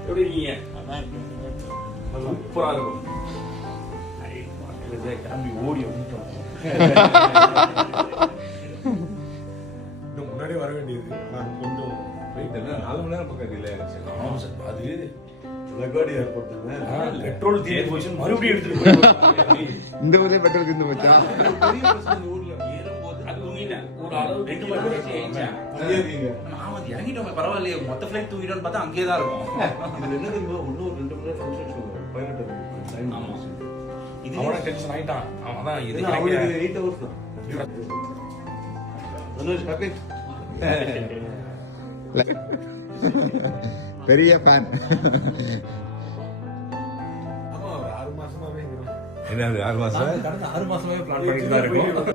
எப்படி இருக்கீங்க? சூப்பரா இருக்கும். கிளம்பி ஓடி வந்துட்டோம். இன்னும் முன்னாடியே வர வேண்டியது. நான் கொஞ்சம் வெயிட் 4 மணி நேரம் பக்கம் டிலே ஆயிடுச்சு. ஆமா சார், அது லகோடி ஏர்போர்ட் பெட்ரோல் தீர்ந்து போச்சு, மறுபடியும் எடுத்துட்டு போய் இந்த ஊர்லயே பெட்ரோல் தீர்ந்து போச்சா? பெரிய பிரச்சனை இந்த ஊர்ல. ஏறும்போது அது தூங்கிட்டேன். ஒரு அளவு 2 மணி நேரம் ஏறிச்சேன். அங்கே இருக்கீங்க. நான் வந்து இறங்கிட்டோம், பரவாயில்லையே, மொத்த ஃபிளைட் தூங்கிட்டோம்னு பார்த்தா அங்கேயே தான் இருக்கும். இது என்ன தெரியுமா? இன்னும் ஒரு 2 மணி நேரம் ஃபங்க்ஷன் ஷோ பைலட் இருக்கு. ஆமா. அவன டென்ஷன் ஆயிட்டான். அவன் தான் இது அவனுக்கு 8 hours தான். மனோஜ் ஹாப்பி? பெரிய ஃபேன். ஆமா, 6 மாசமாவே என்னது 6 மாசம்? கடந்த 6 மாசமாவே பிளான் பண்ணிட்டு தான் இருக்கோம்.